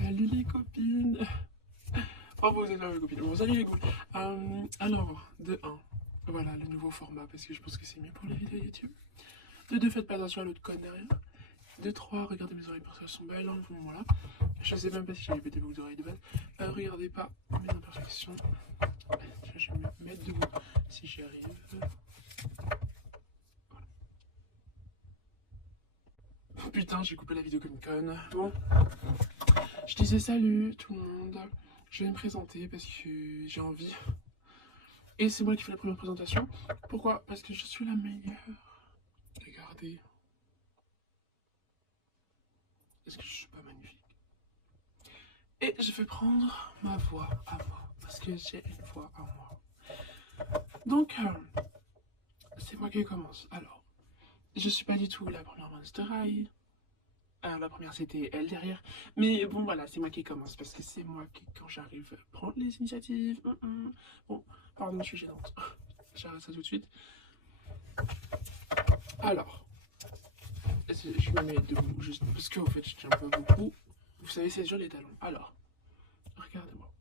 Salut les copines. Oh, vous êtes là les copines. Bon, salut les copines. Alors, de un, voilà le nouveau format parce que je pense que c'est mieux pour les vidéos YouTube. De 2, faites pas attention à l'autre code derrière. De 3, regardez mes oreilles parce qu'elles sont belles. Hein, voilà. Je sais même pas si j'avais pété vos oreilles de base. Regardez pas mes imperfections. Je vais me mettre debout si j'y arrive. Oh, putain, j'ai coupé la vidéo comme une conne. Bon, je disais salut tout le monde. Je vais me présenter parce que j'ai envie. Et c'est moi qui fais la première présentation. Pourquoi? Parce que je suis la meilleure. Regardez. Est-ce que je suis pas magnifique? Et je vais prendre ma voix à moi. Parce que j'ai une voix à moi. Donc, c'est moi qui commence. Alors, je suis pas du tout la première Monster High. La première c'était elle derrière. Mais bon voilà, c'est moi qui commence. Parce que c'est moi qui, quand j'arrive, prendre les initiatives. Bon, pardon, je suis gênante. J'arrête ça tout de suite. Alors, je me mets debout juste parce qu'en fait je tiens pas beaucoup. Vous savez, c'est dur les talons. Alors, regardez-moi.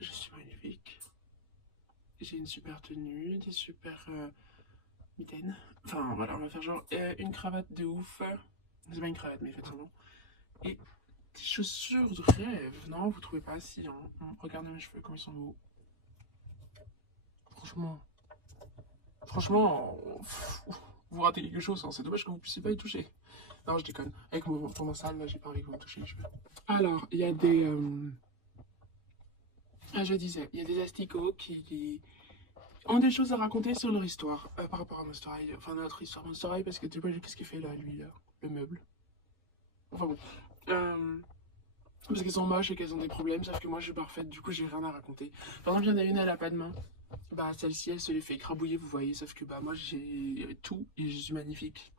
Je suis magnifique. J'ai une super tenue, des super mitaines. Enfin voilà, on va faire genre une cravate de ouf. C'est pas une cravate, mais faites son nom. Et des chaussures de rêve. Non, vous trouvez pas si hein. Regardez mes cheveux comme ils sont beaux. Franchement. Franchement, vous ratez quelque chose. Hein. C'est dommage que vous puissiez pas y toucher. Non, je déconne. Avec mon pendant ça, là, j'ai pas envie que vous me touchiez les cheveux. Alors, il y a des. Je disais, il y a des asticots qui ont des choses à raconter sur leur histoire par rapport à Monster High. Enfin, notre histoire Monster High, parce que tu vois, qu'est-ce qu'il fait là, lui, là, le meuble. Enfin bon. Parce qu'elles sont moches et qu'elles ont des problèmes, sauf que moi je suis parfaite, du coup j'ai rien à raconter. Par exemple, il y en a une, elle a pas de main. Bah, celle-ci, elle se les fait écrabouiller, vous voyez, sauf que bah, moi j'ai tout et je suis magnifique.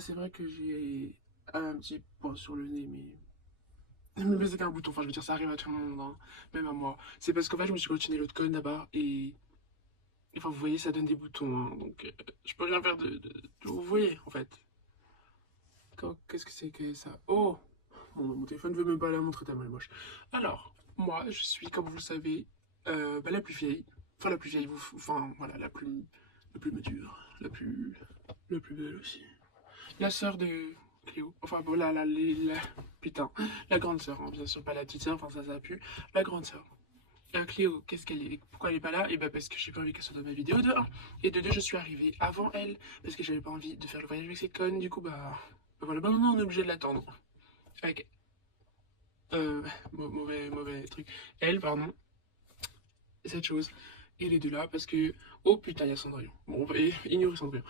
C'est vrai que j'ai un petit point sur le nez, mais c'est qu'un bouton, enfin je veux dire, ça arrive à tout le monde, hein, même à moi. C'est parce qu'en fait, je me suis continué l'autre conne là-bas et. Enfin, vous voyez, ça donne des boutons, hein, donc je peux rien faire vous voyez, en fait. Qu'est-ce que c'est que ça? Oh! Bon, mon téléphone ne veut même pas la montrer tellement elle est moche. Alors, moi, je suis, comme vous le savez, bah, la plus vieille. Enfin, la plus vieille, enfin, voilà, la plus mature, la plus belle aussi. La sœur de Cléo. Enfin, bon, putain, la grande sœur, hein, bien sûr, pas la petite sœur, enfin, ça a pu. La grande sœur. Cléo, qu'est-ce qu'elle est? Pourquoi elle est pas là? Et bah parce que j'ai pas envie qu'elle soit dans ma vidéo de 1. Et de 2, je suis arrivée avant elle, parce que j'avais pas envie de faire le voyage avec cette conne, du coup voilà, bah non, on est obligé de l'attendre. Avec mauvais truc. Elle, pardon, cette chose. Et les deux là, parce que. Oh putain, il y a Cendrillon. Bon, on va ignorer Cendrillon.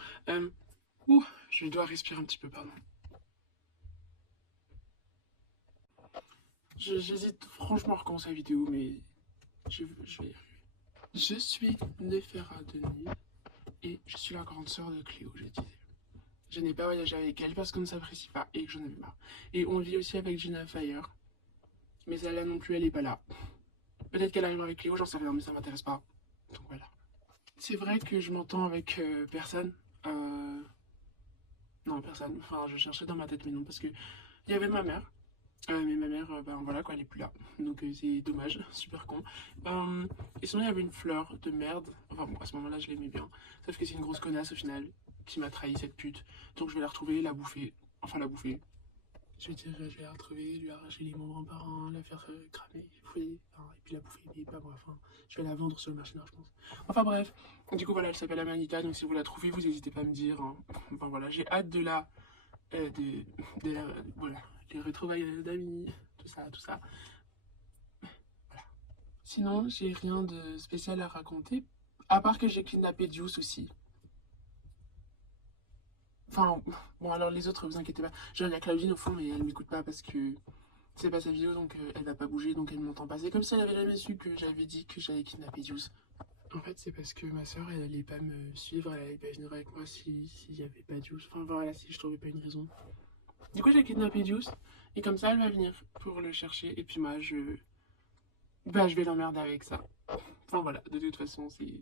Ouh, je dois respirer un petit peu, pardon. J'hésite franchement à recommencer la vidéo, mais je vais y arriver. Je suis Néfera Denis et je suis la grande sœur de Cléo, je disais. Je n'ai pas voyagé avec elle parce qu'on ne s'apprécie pas et que j'en avais marre. Et on vit aussi avec Gina Fire. Mais celle-là non plus, elle est pas là. Peut-être qu'elle arrive avec Cléo, j'en sais rien, mais ça m'intéresse pas. Donc voilà. C'est vrai que je m'entends avec personne. Non, personne. Enfin, je cherchais dans ma tête, mais non, parce que il y avait ma mère. Mais ma mère, ben voilà, quoi, elle est plus là. Donc c'est dommage, super con. Et sinon, il y avait une fleur de merde. Enfin bon, à ce moment-là, je l'aimais bien. Sauf que c'est une grosse connasse au final, qui m'a trahi cette pute. Donc je vais la retrouver, la bouffer. Enfin, la bouffer. Je vais dire, je vais la retrouver, lui arracher les membres un par un, la faire cramer, fouiller, enfin, et puis la bouffer, mais pas moi. Enfin, je vais la vendre sur le marché noir, je pense. Enfin bref, du coup voilà, elle s'appelle Amanita, donc si vous la trouvez, vous n'hésitez pas à me dire. Hein. Enfin voilà, j'ai hâte de la. Voilà, les retrouvailles d'amis, tout ça, tout ça. Voilà. Sinon, j'ai rien de spécial à raconter, à part que j'ai kidnappé Juice aussi. Enfin, bon, alors les autres, vous inquiétez pas. Genre, il y a Claudine au fond, mais elle m'écoute pas parce que c'est pas sa vidéo, donc elle va pas bouger, donc elle m'entend pas. C'est comme si elle avait jamais su que j'avais dit que j'allais kidnapper Juice. En fait, c'est parce que ma soeur, elle allait pas me suivre, elle allait pas venir avec moi s'il y avait pas Juice. Enfin, voilà, si je trouvais pas une raison. Du coup, j'ai kidnappé Juice, et comme ça, elle va venir pour le chercher, et puis moi, bah, je vais l'emmerder avec ça. Enfin, voilà, de toute façon, c'est.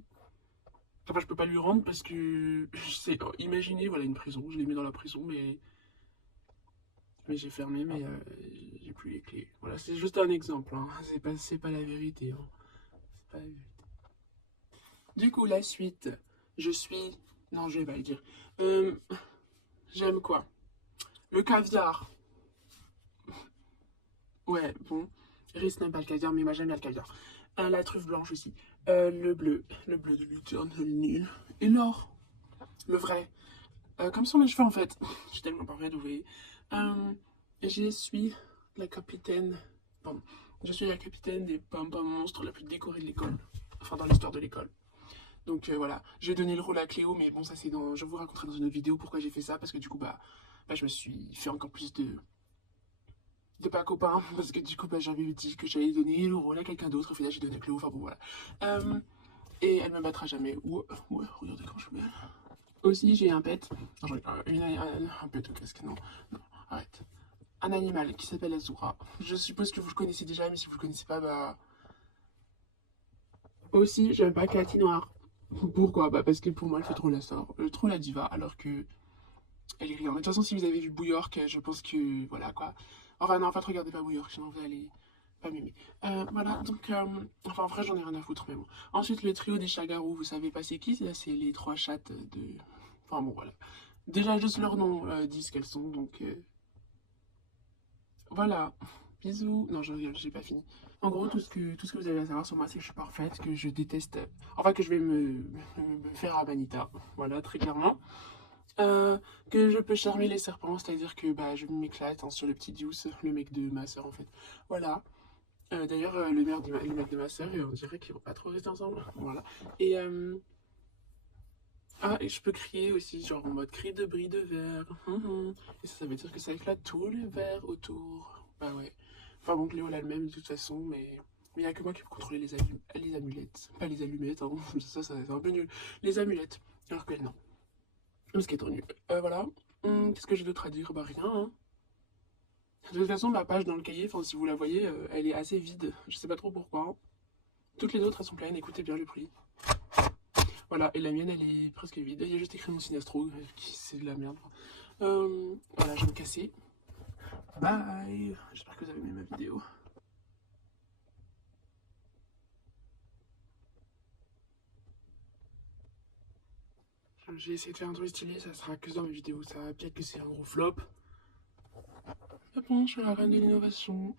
Enfin, je peux pas lui rendre parce que. Imaginez, voilà, une prison, je l'ai mis dans la prison, mais Mais j'ai fermé, mais j'ai plus les clés. Voilà, c'est juste un exemple, hein. C'est pas la vérité, hein. C'est pas la vérité. Du coup, la suite, je suis... Non, je vais pas le dire. Euh, J'aime quoi? Le caviar. Ouais, bon. Rhys n'aime pas le caviar, mais moi j'aime bien le caviar. La truffe blanche aussi. Le bleu de lutherne, le nul. Et l'or, le vrai. Comme sur mes cheveux en fait. Je suis tellement pas vraie d'ouvrir. Euh, je suis la capitaine. Pardon. Je suis la capitaine des pom-pom monstres la plus décorée de l'école. Enfin, dans l'histoire de l'école. Donc voilà, j'ai donné le rôle à Cléo, mais bon, ça c'est dans. Je vous raconterai dans une autre vidéo pourquoi j'ai fait ça, parce que du coup, je me suis fait encore plus de pas copains, parce que du coup, j'avais dit que j'allais donner le rôle à quelqu'un d'autre, au final, j'ai donné à Cléo, enfin bon, voilà. Et elle me battra jamais. Ouais, regardez quand je suis belle. Aussi, j'ai un pet. Non, un pet au casque, non, non, arrête. Un animal qui s'appelle Azura. Je suppose que vous le connaissez déjà, mais si vous le connaissez pas, bah. Aussi, j'aime pas Cathy Noire. Pourquoi? Bah parce que pour moi, elle fait trop la star, trop la diva, alors que elle est riante. De toute façon, si vous avez vu Bouillork, je pense que voilà quoi. Enfin non, en fait, regardez pas Bouillork, sinon vous allez pas m'aimer. Voilà, donc enfin en vrai, j'en ai rien à foutre, mais bon. Ensuite, le trio des Chagarous, vous savez pas c'est qui? Là, c'est les trois chattes de. Enfin bon, voilà. Déjà, juste leur nom disent qu'elles sont, donc voilà. Bisous. Non, je rigole, j'ai pas fini. En gros, tout ce que vous avez à savoir sur moi, c'est que je suis parfaite, que je déteste. Enfin, que je vais me faire à Manita. Voilà, très clairement. Que je peux charmer les serpents, c'est-à-dire que bah, je m'éclate hein, sur le petit Deuce, le mec de ma soeur en fait. Voilà. D'ailleurs, le mec de ma soeur, on dirait qu'ils vont pas trop rester ensemble. Voilà. Et, et je peux crier aussi, genre en mode cri de bris de verre. Et ça veut dire que ça éclate tout le verre autour. Bah ouais. Enfin bon, Cléo elle a le même de toute façon, mais il n'y a que moi qui peux contrôler les amulettes. Pas les allumettes, hein. Ça c'est un peu nul. Les amulettes. Alors qu'elle, non. Ce qui est trop nul. Voilà. Qu'est-ce que j'ai d'autre à dire? Bah rien, hein. De toute façon, ma page dans le cahier, enfin si vous la voyez, elle est assez vide. Je sais pas trop pourquoi, hein. Toutes les autres, elles sont pleines. Écoutez bien le prix. Voilà, et la mienne, elle est presque vide. Il y a juste écrit mon Sinestro, qui c'est de la merde. Voilà, je vais me casser. Bye. J'espère que vous avez aimé ma vidéo. J'ai essayé de faire un truc stylé, ça sera que dans mes vidéos. Ça va peut-être que c'est un gros flop. Mais bon, je suis la reine de l'innovation.